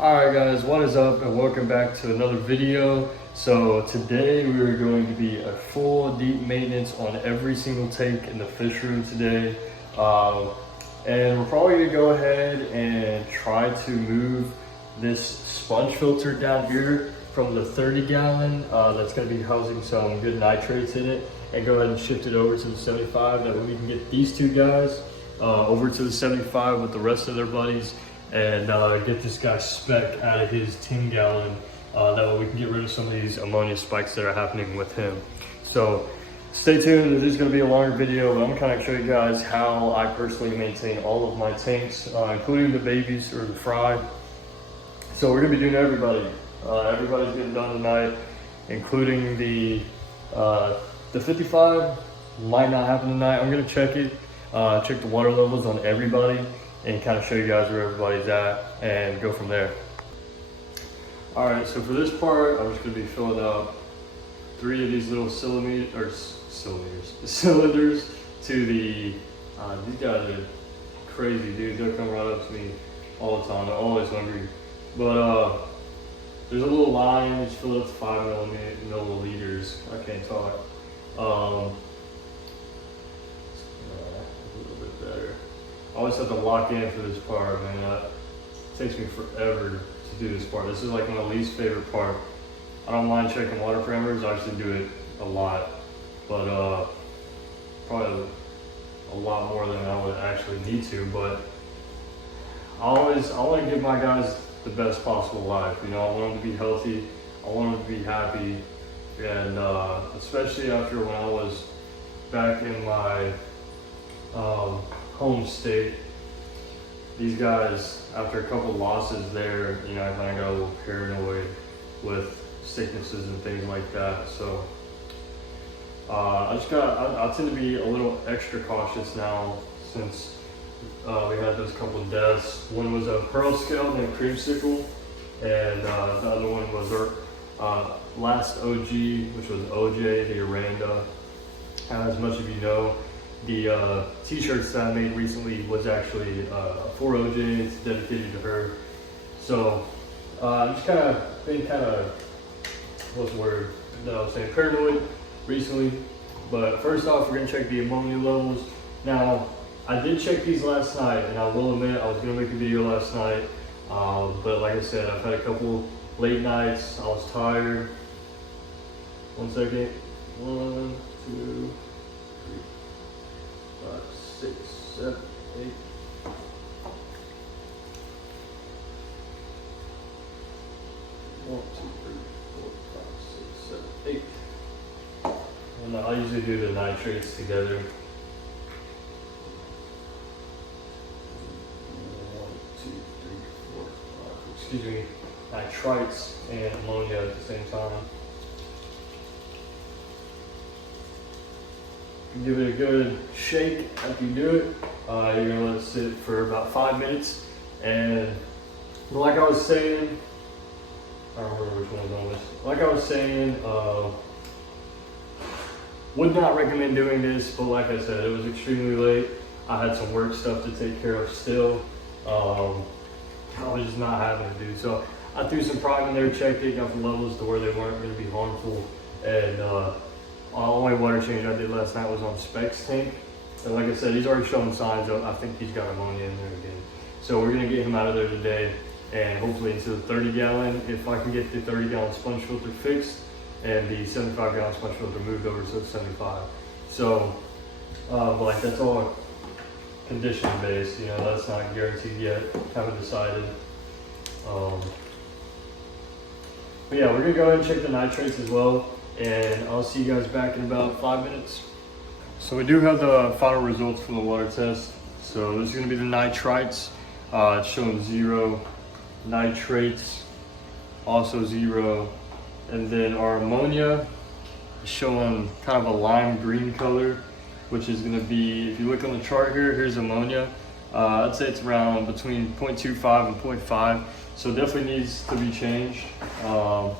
Alright guys, what is up and welcome back to another video. So today we are going to be a full deep maintenance on every single tank in the fish room today. And we're probably going to go ahead and try to move this sponge filter down here from the 30 gallon that's going to be housing some good nitrates in it, and go ahead and shift it over to the 75. That way we can get these two guys over to the 75 with the rest of their buddies, and get this guy spec out of his 10 gallon. That way we can get rid of some of these ammonia spikes that are happening with him. So stay tuned, this is going to be a longer video, but I'm going to show you guys how I personally maintain all of my tanks, including the babies or the fry. So we're going to be doing everybody. Everybody's getting done tonight, including the 55. Might not happen tonight. I'm going to check it, check the water levels on everybody, and kind of show you guys where everybody's at and go from there. Alright, so for this part, I'm just going to be filling up 3 of these little cylinders to the, these guys are crazy dudes. They'll come right up to me all the time. They're always hungry. But there's a little line, it's filled up to 5 milliliters. I can't talk. A little bit better. I always have to lock in for this part, man. It takes me forever to do this part. This is like my least favorite part. I don't mind checking water parameters. I actually do it a lot, but probably a lot more than I would actually need to. But I want to give my guys the best possible life. You know, I want them to be healthy. I want them to be happy, and especially after when I was back in my home state, these guys, after a couple losses there, you know, I kind of got a little paranoid with sicknesses and things like that. So I tend to be a little extra cautious now, since we had those couple of deaths. One was a pearl scale named Creamsicle, and the other one was our last OG, which was OJ, the Aranda. As much of you know, the t-shirts that I made recently was actually for OJ. It's dedicated to her. So I've just been what's the word that I was saying, paranoid recently. But first off, we're gonna check the ammonia levels. Now, I did check these last night, and I will admit I was gonna make a video last night, but like I said, I've had a couple late nights. I was tired. 1 second. 1, 2, 3, 5, 6, 7, 8. One, two, three, 4, 5, 6, 7, 8. And I usually do the nitrates together. 1, 2, 3, 4, 5. Excuse me, nitrites and ammonia at the same time. Give it a good shake after you do it. You're gonna let it sit for about 5 minutes. And like I was saying, I don't remember which one was on this. Like I was saying, would not recommend doing this, but like I said, it was extremely late. I had some work stuff to take care of still. I was just not having it, dude. So I threw some prime in there, checked it, got the levels to where they weren't going to be harmful. And the only water change I did last night was on Specs tank. And like I said, he's already showing signs of, I think he's got ammonia in there again. So we're going to get him out of there today, and hopefully into the 30 gallon. If I can get the 30 gallon sponge filter fixed and the 75 gallon sponge filter moved over to the 75. So, but like, that's all condition based, you know, that's not guaranteed yet. Haven't decided. But yeah, we're gonna go ahead and check the nitrates as well, and I'll see you guys back in about 5 minutes. So we do have the final results from the water test. So this is gonna be the nitrites. It's showing 0, nitrates also 0, and then our ammonia is showing kind of a lime green color, which is going to be, if you look on the chart here, here's ammonia. I'd say it's around between 0.25 and 0.5, so definitely needs to be changed. We'll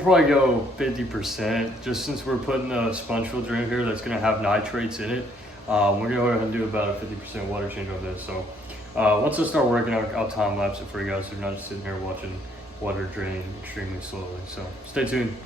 probably go 50%, just since we're putting a sponge filter in here that's going to have nitrates in it. We're going to go ahead and do about a 50% water change on this. So Once I start working, I'll time lapse it for you guys so you're not just sitting here watching water drain extremely slowly. So stay tuned.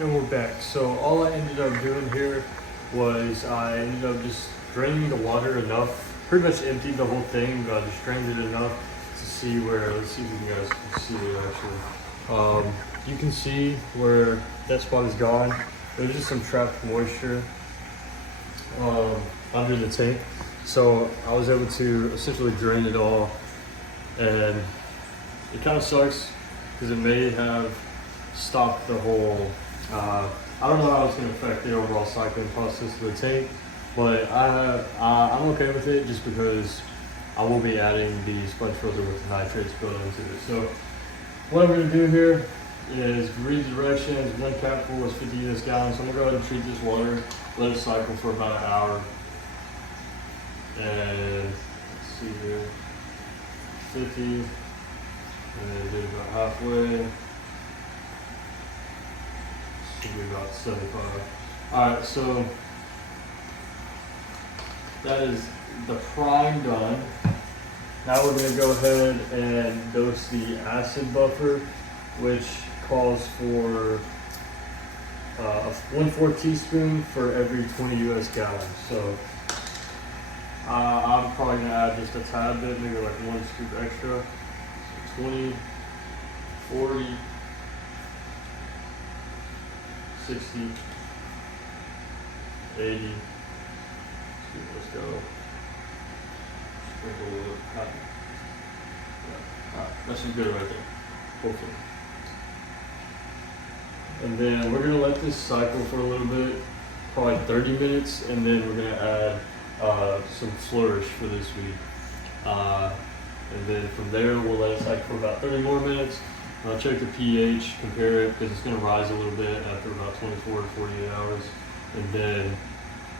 And we're back. So all I ended up doing here was I ended up just draining the water enough, pretty much emptied the whole thing, but I just drained it enough to see where, let's see if you guys can see it actually. You can see where that spot is gone. There's just some trapped moisture under the tank. So I was able to essentially drain it all, and it kind of sucks because it may have stopped the whole I don't know how it's going to affect the overall cycling process of the tank, but I'm okay with it just because I will be adding the sponge filter with the nitrates built into it. So what I'm going to do here is read the directions. 1 capful is 50 US gallons. So I'm going to go ahead and treat this water, let it cycle for about an hour. And let's see here, 50, and then do about halfway. Should be about 75. Alright, so that is the prime done. Now we're going to go ahead and dose the acid buffer, which calls for 1/4 teaspoon for every 20 US gallons. So I'm probably going to add just a tad bit, maybe like 1 scoop extra. So 20, 40, 60, 80, let's go. Sprinkle a little cotton. Yeah. Alright, that should be good right there, hopefully. And then we're gonna let this cycle for a little bit, probably 30 minutes, and then we're gonna add some flourish for this week. And then from there, we'll let it cycle for about 30 more minutes. I'll check the pH, compare it, because it's going to rise a little bit after about 24 to 48 hours. And then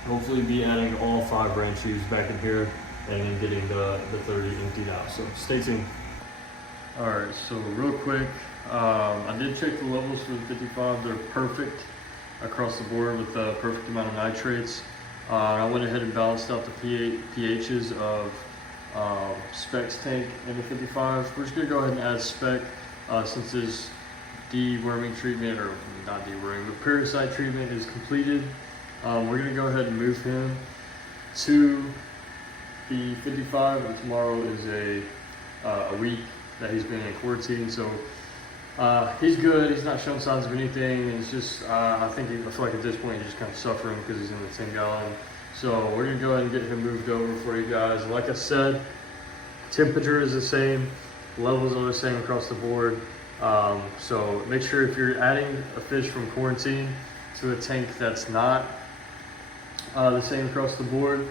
hopefully be adding all 5 branch shoes back in here and then getting the 30 emptied out. So stay tuned. Alright, so real quick, I did check the levels for the 55. They're perfect across the board with the perfect amount of nitrates. I went ahead and balanced out the pHs of Spec's tank and the 55. We're just going to go ahead and add Spec. Since this deworming treatment, or not deworming, but parasite treatment is completed, we're going to go ahead and move him to the 55, and tomorrow is a week that he's been in quarantine. So he's good. He's not showing signs of anything. It's just I feel like at this point he's just kind of suffering because he's in the 10 gallon. So we're going to go ahead and get him moved over for you guys. Like I said, temperature is the same. levels are the same across the board. So make sure if you're adding a fish from quarantine to a tank that's not the same across the board,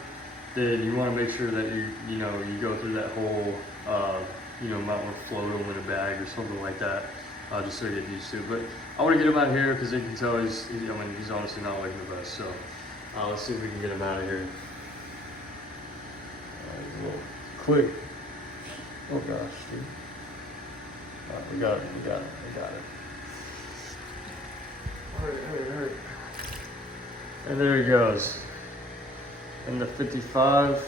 then you want to make sure that you go through that whole might want to float them in a bag or something like that, just so you get used to it. But I want to get him out of here because you can tell he's honestly not liking the best. So let's see if we can get him out of here. He's a little quick. Oh gosh, dude. We got it. All right. And there he goes. In the 55,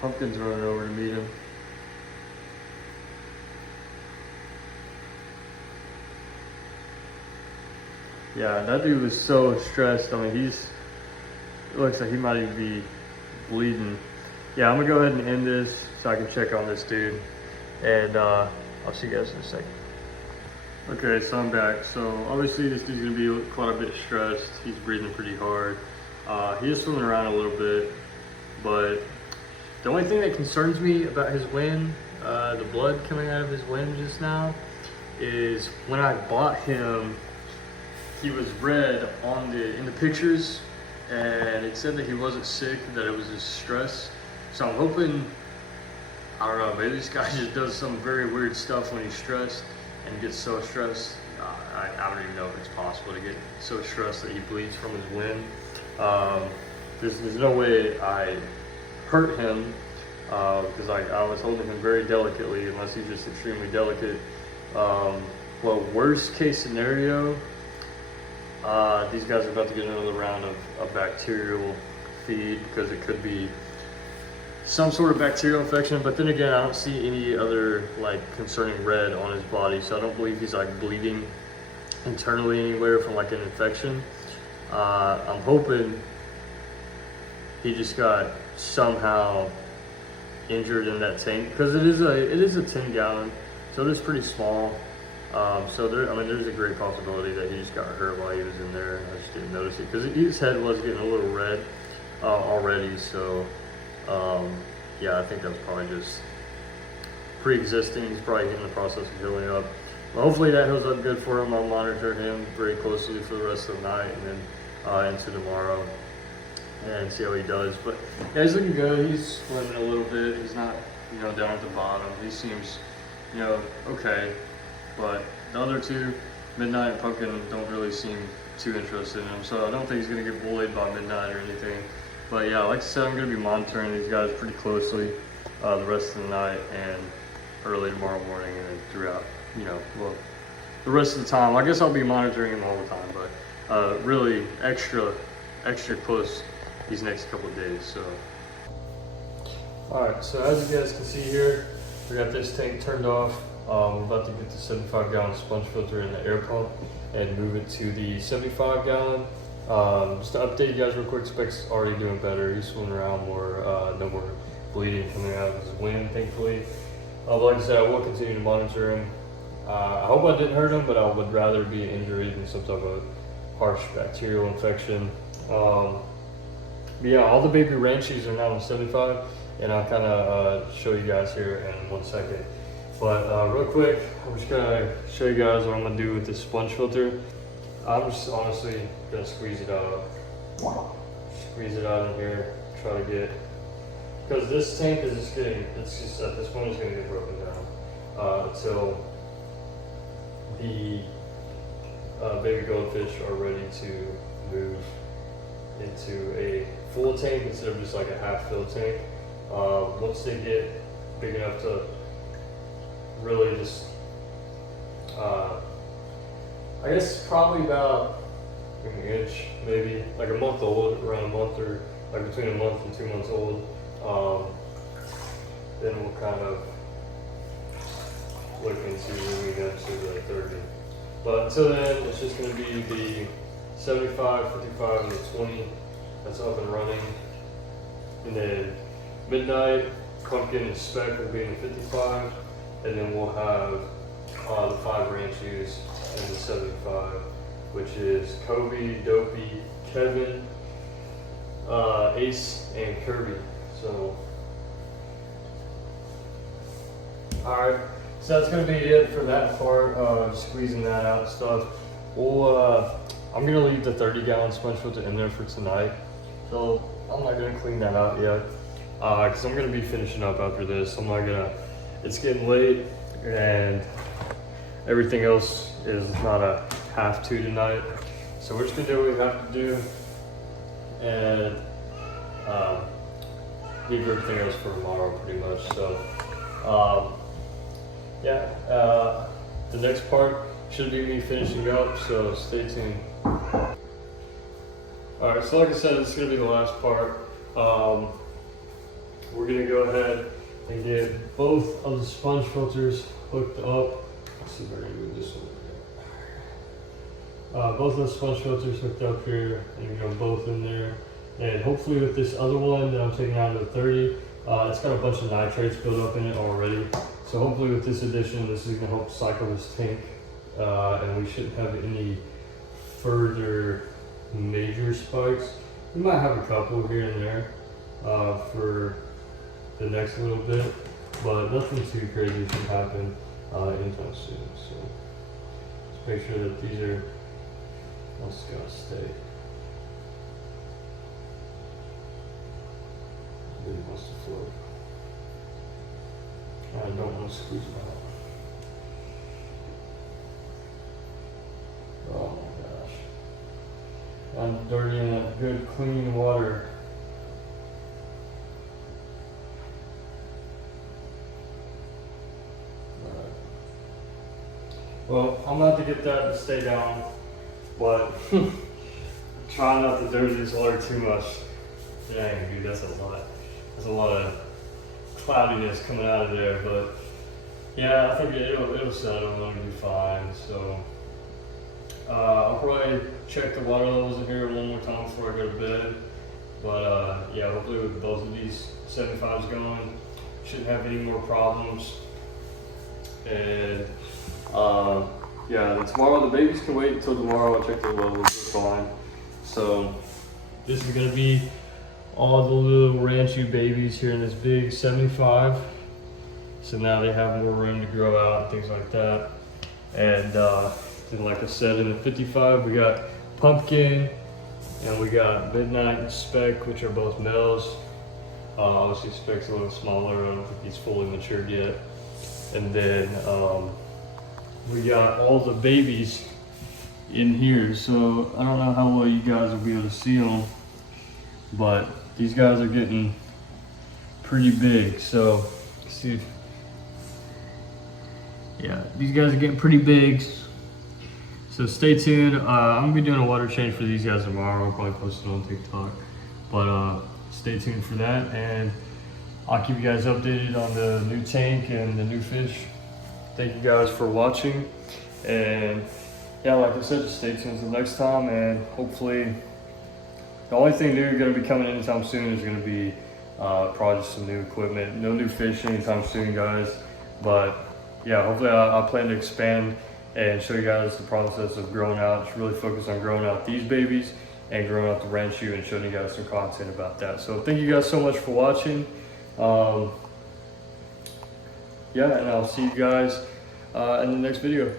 Pumpkin's running over to meet him. Yeah, that dude was so stressed. I mean, it looks like he might even be bleeding. Yeah, I'm gonna go ahead and end this so I can check on this dude. And I'll see you guys in a second. Okay, so I'm back. So obviously this dude's gonna be quite a bit stressed. He's breathing pretty hard. He is swimming around a little bit, but the only thing that concerns me about his wind, the blood coming out of his wind just now, is when I bought him, he was red in the pictures, and it said that he wasn't sick, that it was just stress. So I'm hoping, I don't know, maybe this guy just does some very weird stuff when he's stressed and gets so stressed. I don't even know if it's possible to get so stressed that he bleeds from his wind. There's no way I hurt him because I was holding him very delicately, unless he's just extremely delicate. Well, worst case scenario, these guys are about to get another round of bacterial feed because it could be some sort of bacterial infection. But then again, I don't see any other concerning red on his body, so I don't believe he's bleeding internally anywhere from an infection. I'm hoping he just got somehow injured in that tank, because it is a 10 gallon, so it's pretty small. So there's a great possibility that he just got hurt while he was in there. I just didn't notice it because his head was getting a little red already. So yeah, I think that was probably just pre-existing. He's probably in the process of healing up. Well, hopefully that heals up good for him. I'll monitor him very closely for the rest of the night and then into tomorrow and see how he does. But yeah, he's looking good. He's swimming a little bit. He's not down at the bottom. He seems okay. But the other two, Midnight and Pumpkin, don't really seem too interested in him. So I don't think he's going to get bullied by Midnight or anything. But yeah, like I said, I'm going to be monitoring these guys pretty closely the rest of the night and early tomorrow morning, and then throughout, the rest of the time. I guess I'll be monitoring him all the time, but really extra close these next couple of days. So, all right. So as you guys can see here, we got this tank turned off. We're about to get the 75-gallon sponge filter in the air pump and move it to the 75-gallon. Just to update you guys real quick, Speck's already doing better. He's swimming around more, no more bleeding coming out of his wind, thankfully. But like I said, I will continue to monitor him. I hope I didn't hurt him, but I would rather be an injury than some type of harsh bacterial infection. But yeah, all the baby ranchies are now on 75, and I'll kind of show you guys here in 1 second. But real quick, I'm just gonna show you guys what I'm gonna do with this sponge filter. I'm just honestly gonna squeeze it out. Squeeze it out in here, try to get, because this tank is just at this point is gonna get broken down until the baby goldfish are ready to move into a full tank instead of just like a half-filled tank. Once they get big enough to really just, I guess probably about an inch, maybe like a month old, around a month, or like between a month and 2 months old. Then we'll kind of look into moving up to the 30. But until then, it's just going to be the 75, 55, and the 20 that's up and running. And then Midnight, Pumpkin, and Speck will be in the 55. And then we'll have the 5 ranches in the 75, which is Kobe, Dopey, Kevin, Ace, and Kirby. So, Alright, so that's gonna be it for that part, squeezing that out and stuff. We'll, I'm gonna leave the 30-gallon sponge filter in there for tonight. So I'm not gonna clean that out yet, cause I'm gonna be finishing up after this. I'm not gonna, it's getting late and everything else is not a have to tonight. So we're just gonna do what we have to do and leave everything else for tomorrow pretty much. So yeah, the next part should be me finishing up, so stay tuned. Alright, so like I said, this is going to be the last part. We're going to go ahead and get both of the sponge filters hooked up. Let's see if I can move this one. Both of the sponge filters hooked up here, and you go both in there. And hopefully with this other one that I'm taking out of the 30, it's got a bunch of nitrates built up in it already. So hopefully with this addition, this is going to help cycle this tank, and we shouldn't have any further major spikes. We might have a couple here and there for the next little bit, but nothing too crazy should happen anytime soon. So let's make sure that these are just gonna stay. Really wants to float. I don't want to squeeze them out. Oh my gosh. I'm dirty in that good clean water. Alright. Well, I'm about to get that to stay down, but try not to dirty this water too much. Dang, dude, that's a lot. There's a lot of cloudiness coming out of there, but yeah, I think it'll settle and it'll be fine. So I'll probably check the water levels in here one more time before I go to bed. But yeah, hopefully with both of these 75s going, shouldn't have any more problems. And yeah, then tomorrow the babies can wait until tomorrow. I'll check their levels, they're fine. So this is gonna be all the little Ranchu babies here in this big 75. So now they have more room to grow out and things like that. And then like I said, in the 55, we got Pumpkin and we got Midnight and Speck, which are both males. Obviously Speck's a little smaller, I don't think he's fully matured yet. And then we got all the babies in here. So I don't know how well you guys will be able to see them, but these guys are getting pretty big. So see if, yeah, these guys are getting pretty big. So stay tuned. I'm gonna be doing a water change for these guys tomorrow. I'll probably post it on TikTok, but stay tuned for that, and I'll keep you guys updated on the new tank and the new fish. Thank you guys for watching, and yeah, like I said, just stay tuned until next time, and hopefully the only thing new gonna be coming anytime soon is gonna be probably just some new equipment. No new fish anytime soon, guys, but yeah, hopefully I plan to expand and show you guys the process of growing out. Just really focus on growing out these babies and growing out the Ranchu and showing you guys some content about that. So thank you guys so much for watching. Yeah, and I'll see you guys in the next video.